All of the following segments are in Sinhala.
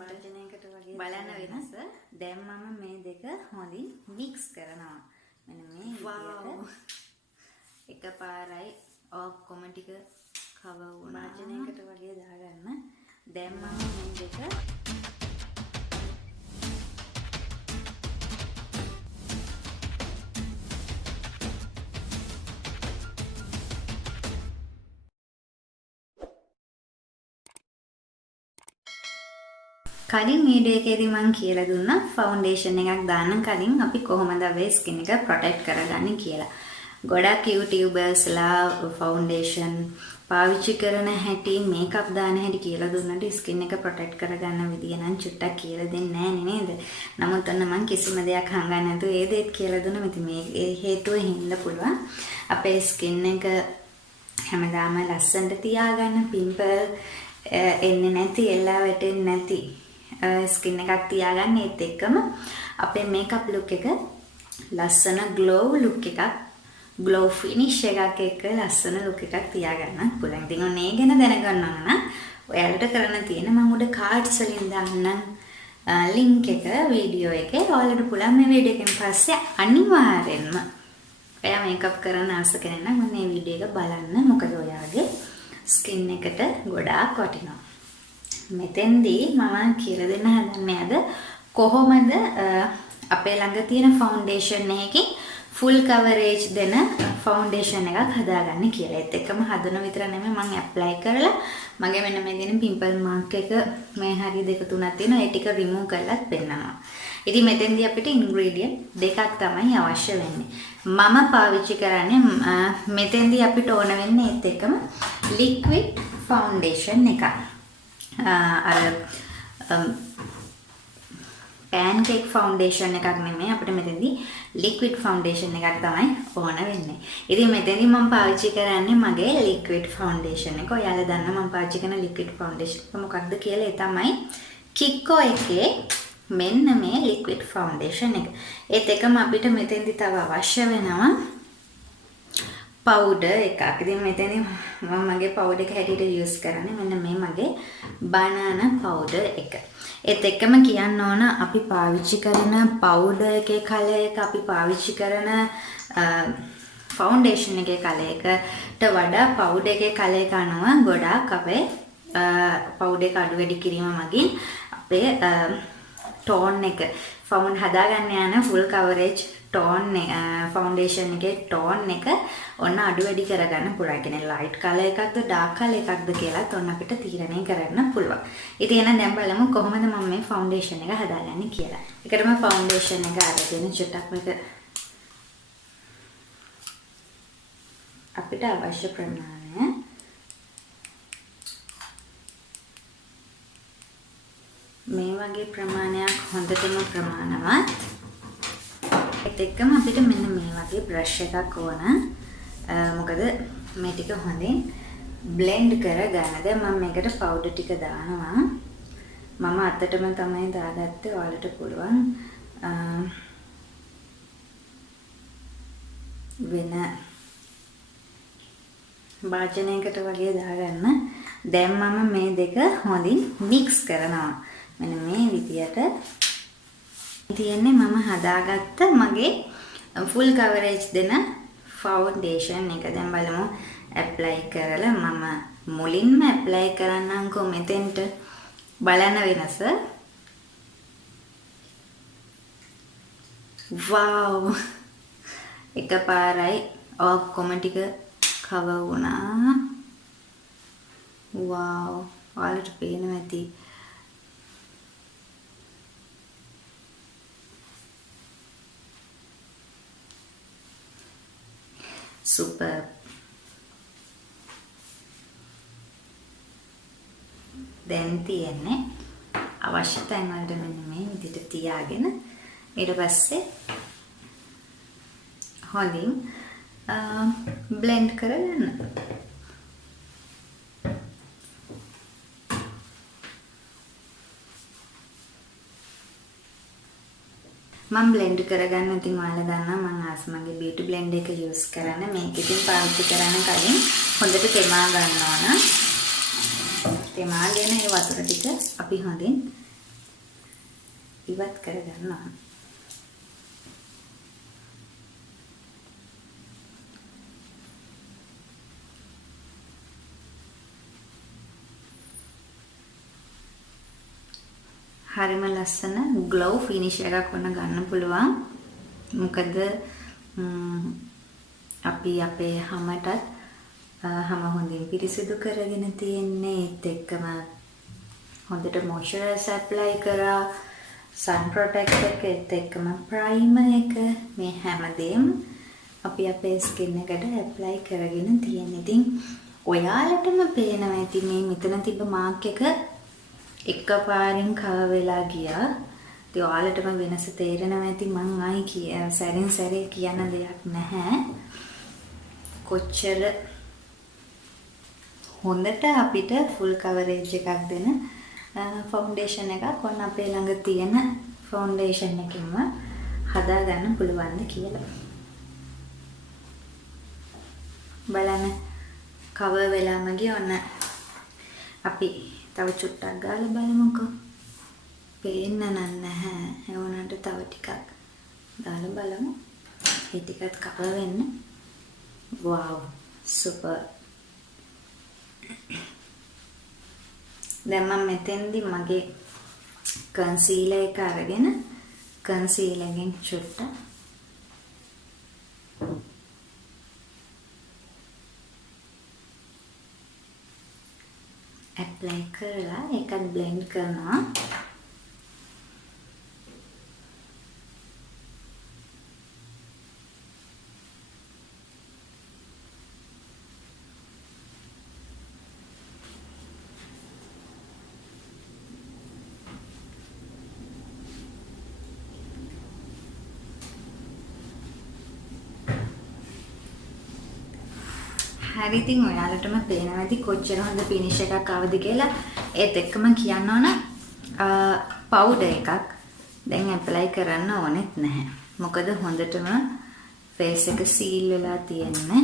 භාජනයකට වගේ බලන්න වෙනස. දැන් මම මේ දෙක හොඳින් මික්ස් කරනවා. මෙන්න මේ විදිහට එකපාරයි ඔක්කොම ටික කවර් වුණා. භාජනයකට වගේ දාගන්න. දැන් මම මේ දෙක කලින් වීඩියෝ එකේදී මම කියලා දුන්නා ෆවුන්ඩේෂන් එකක් දාන්න කලින් අපි කොහොමද අපේ ස්කින් එක ප්‍රොටෙක්ට් කරගන්නේ කියලා. ගොඩක් YouTubers-ලා ෆවුන්ඩේෂන් පාවිච්චි කරන හැටි, මේකප් දාන හැටි කියලා දුන්නට ස්කින් එක ප්‍රොටෙක්ට් කරගන්න විදිය නම් චුට්ටක් කියලා දෙන්නේ නැහැ නේද? නමුත් ඔන්න මම කිසිම දෙයක් හංගන්නේ නැතුව ඒ දෙත් කියලා දුන්නා. ඉතින් මේ හේතුව හින්දා පුළුවන් අපේ ස්කින් එක හැමදාම ලස්සනට තියාගන්න, පිම්පල් එන්නේ නැති, එල්ලා වැටෙන්නේ නැති ස්කින් එකක් තියාගන්න. ඒත් එක්කම අපේ මේකප් ලුක් එක ලස්සන ග්ලෝ ලුක් එකක්, ග්ලෝ ෆිනිෂ් එකක් එක්ක ලස්සන ලුක් එකක් තියාගන්න පුළුවන්. ඉතින් ඔන්න ඒ ගැන දැනගන්න ඕන නම් ඔයාලට කරන්න තියෙන මම උඩ කාඩ්ස් වලින් දාන්නම් ලින්ක් එක වීඩියෝ එකේ. ඔයාලට පුළුවන් මේ වීඩියෝ එකෙන් පස්සේ අනිවාර්යෙන්ම ඔයා මේකප් කරන්න ආස කෙනෙක් නම් මේ වීඩියෝ එක බලන්න. මොකද ඔයාගේ ස්කින් එකට ගොඩාක් වටිනවා. මෙතෙන්දී මම කියලා දෙන්න හදන්නේ අද කොහොමද අපේ ළඟ තියෙන ෆවුන්ඩේෂන් එකකින් ෆුල් කවරේජ් දෙන ෆවුන්ඩේෂන් එකක් හදාගන්න කියලා. ඒත් එක්කම හදන විතර නෙමෙයි මම ඇප්ලයි කරලා මගේ මෙන්න මේ දින පිම්පල් මාර්ක් එක මේ හරිය 2 3ක් තියෙනවා. ඒ ටික රිමූව් කරලාත් පෙන්නනවා. ඉතින් මෙතෙන්දී අපිට ඉන්ග්‍රීඩියන්ට් දෙකක් තමයි අවශ්‍ය වෙන්නේ. මම පාවිච්චි කරන්නේ මෙතෙන්දී අපිට ඕන වෙන්නේ ඒත් එක්කම ලික්විඩ් ෆවුන්ඩේෂන් එකක්. අර pancake foundation එකක් නෙමෙයි, අපිට මෙතෙන්දී liquid foundation එකක් තමයි ඕන වෙන්නේ. ඉතින් මෙතෙන්දී මම පාවිච්චි කරන්නේ මගේ liquid foundation එක. ඔයාලා දන්නා මම පාවිච්චි කරන liquid foundation එක මොකක්ද කියලා. ඒ තමයි Kiko එකේ මෙන්න මේ liquid foundation එක. ඒත් එකම අපිට මෙතෙන්දී තව අවශ්‍ය වෙනවා powder එකක්. ඉතින් මෙතෙන්දී මම මගේ powder එක හැටියට use කරන්නේ මෙන්න මේ මගේ banana powder එක. ඒත් එක්කම කියන්න ඕන අපි පාවිච්චි කරන powder එකේ කලර් එක, අපි පාවිච්චි කරන foundation එකේ කලර් එකට වඩා powder එකේ කලර් එක අනුව ගොඩාක් අපේ powder එක අඩු වැඩි කිරීම මගින් අපේ tone එක හදාගන්න යන full coverage tone foundation එකේ tone එක ඔන්න අඩු වැඩි කරගන්න පුළුවන්. කියන්නේ light color එකක්ද dark color එකක්ද කියලාත් ඔන්න අපිට තීරණය කරන්න පුළුවන්. ඉතින් එහෙනම් දැන් බලමු කොහොමද මම මේ foundation එක හදාගන්නේ කියලා. ඒකටම foundation එක අරගෙන චුට්ටක් මේක අපිට අවශ්‍ය ප්‍රමාණය මේ වගේ ප්‍රමාණයක් හොඳටම ප්‍රමාණවත්. ඒත් එක්කම අපිට මෙන්න මේ වගේ බ්‍රෂ් එකක් ඕන. මොකද මේ ටික හොඳින් බ්ලෙන්ඩ් කරගන්න. දැන් මම මේකට පවුඩර් ටික දානවා. මම අතටම තමයි දාගත්තේ. ඔයාලට පුළුවන් වෙන භාජනයකට වගේ දාගන්න. දැන් මම මේ දෙක හොඳින් මික්ස් කරනවා. මෙන්න මේ විදියට තියෙන්නේ මම හදාගත්ත මගේ ෆුල් කවරේජ් දෙන ෆවුන්ඩේෂන් එක. දැන් බලමු ඇප්ලයි කරලා මම මුලින්ම ඇප්ලයි කරන්නම්කෝ මෙතෙන්ට. බලන්න වෙනස. වව්! එකපාරයි ඔක්කොම ටික කවර් වුණා. වව්! ඔයාලට පේනවා ඇති. super. දැන් තියෙන්නේ අවශ්‍ය තැන් වලට මෙන්න මේ විදිහට තියාගෙන ඊට පස්සේ හොඳින් බ්ලෙන්ඩ් කරගන්න. මම බ්ලෙන්ඩ් කරගන්න. ඉතින් ඔයාලා දන්නවා මම ආස්මගේ බියුටි බ්ලෙන්ඩ් එක යූස් කරන්න. මේක ඉතින් පාවිච්චි කරන්න කලින් හොඳට තෙමා ගන්න ඕන. තෙමාගෙන ඒ වතුර ටික අපි හොඳින් ඉවත් කරගන්නවා. හරිම ලස්සන ග්ලෝව් ෆිනිෂ් එකක් වුණ ගන්න පුළුවන්. මොකද අපි අපේ හැමටත් හැම හොඳින් පිරිසිදු කරගෙන තියෙන්නේ. ඒත් එක්කම හොඳට මොයිස්චරයිසර් ඇප්ලයි කරා, sun protector එකත් එක්කම ප්‍රයිමර් එක, මේ හැමදේම අපි අපේ ස්කින් එකට ඇප්ලයි කරගෙන තියෙන. ඉතින් ඔයාලටම පේනවා ඇති මේ මෙතන තිබ්බ මාක් එක එකපාරින් කවර් වෙලා ගියා. ඉතින් ඔයාලටම වෙනස තේරෙනවා ඇති. මං ආයි සැරින් සැරේ කියන දෙයක් නැහැ. කොච්චර හොඳට අපිට ෆුල් කවරේජ් එකක් දෙන ෆවුන්ඩේෂන් එකක් ඔන්න අපේ ළඟ තියෙන ෆවුන්ඩේෂන් එකකින්ම හදා ගන්න පුළුවන්ද කියලා. බලන්න කවර් වෙලාම ගිය ඔන්න අපි තව චුට්ටක් ගාලා බලමුකෝ. පේන්න නැහැ. ඒ වුණාට තව ටිකක් දාලා බලමු. ඒ ටිකත් කවර් වෙන්න. wow super. දැන් මම මෙතෙන්දි මගේ කන්සීලර් එක අරගෙන කන්සීලර්ගෙන් චුට්ටක් ඇප්ලයි කරලා ඒකත් බ්ලෙන්ඩ් කරනවා. හරි ඉතින් ඔයාලටම පේනවා ඇති කොච්චර හොඳ ෆිනිෂ් එකක් ආවද කියලා. ඒත් එක්කම කියන්න ඕන පවුඩර් එකක් දැන් ඇප්ලයි කරන්න ඕනෙත් නැහැ. මොකද හොඳටම ෆේස් එක සීල් වෙලා තියෙන්නේ.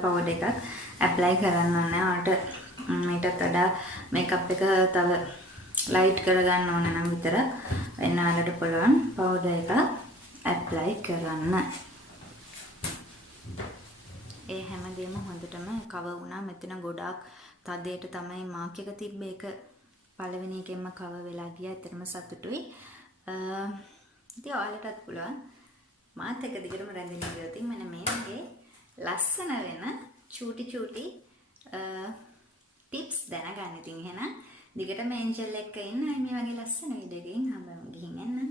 පවුඩර් එකක් ඇප්ලයි කරන්න ඕනේ. ඔයාලට මේකට වඩා මේකප් එක තව ලයිට් කරගන්න ඕන නම් විතර එන්නාලට පුළුවන් පවුඩර් එක ඇප්ලයි කරන්න. ඒ හැමදේම හොඳටම කවර් වුණා. මෙතන ගොඩාක් තදයට තමයි මාක් එක තිබ්බේ. ඒක පළවෙනි එකෙන්ම කවර් වෙලා ගියා. ඇත්තටම සතුටුයි. ඉතින් ඔයාලටත් පුළුවන් මාත් එක දිගටම රැඳෙන්න ගියොත් මෙන්න මේ වගේ ලස්සන වෙන චූටි ටිප්ස් දැනගන්න. ඉතින් එහෙනම් දිගටම ඒන්ජල් එක්ක ඉන්න. මේ වගේ ලස්සන වීඩියෝ එකකින් හම්බෙමු. ගිහින් එන්න.